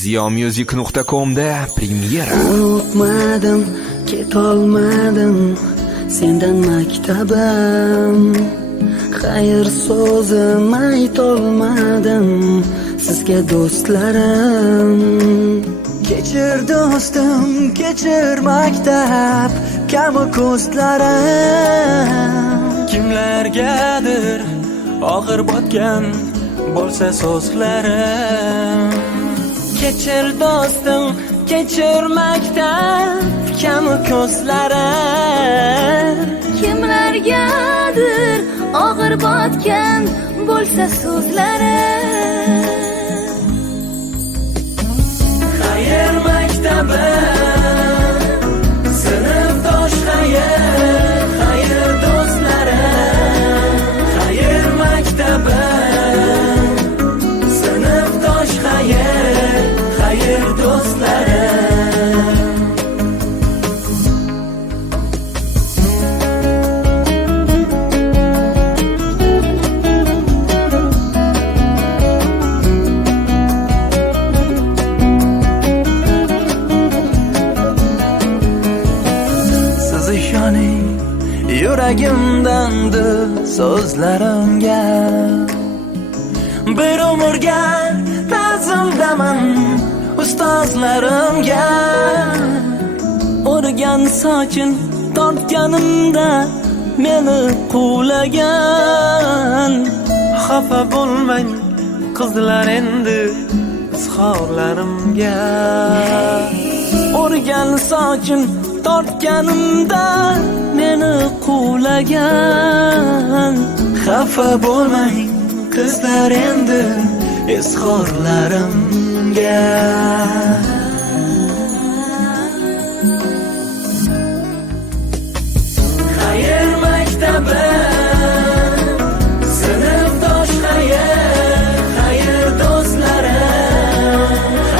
Ziyomusic.com'da premyera. Unutmadim, ketolmadim sendan maktabim. Xayr so'zim aytolmadim sizga do'stlarim. Kechir do'stim, kechir maktab kabi ko'zlarim. Kimlargadir og'ir botgan bo'lsa so'zlarim. Kechir do'stim, kechir maktab kabi ko'zlarim. Kimlargadir og'ir botgan bo'lsa so'zlarim. Xayr maktabim, sinfdosh xayr, xayr do'stlarim. Xayr maktabim, sinfdosh xayr, xayr do'stlarim. Yuragimdandı so'zlarimga bir umrga ta'zimdaman ustozlarimga. O'rgan sokin tortganimda meni quvlagan. Xafa bo'lmang qizlar endi izhorlarimga. O'rgan sokin tortganimda meni quvlagan. Xafa bo'lmang qizlar endi izhorlarimga.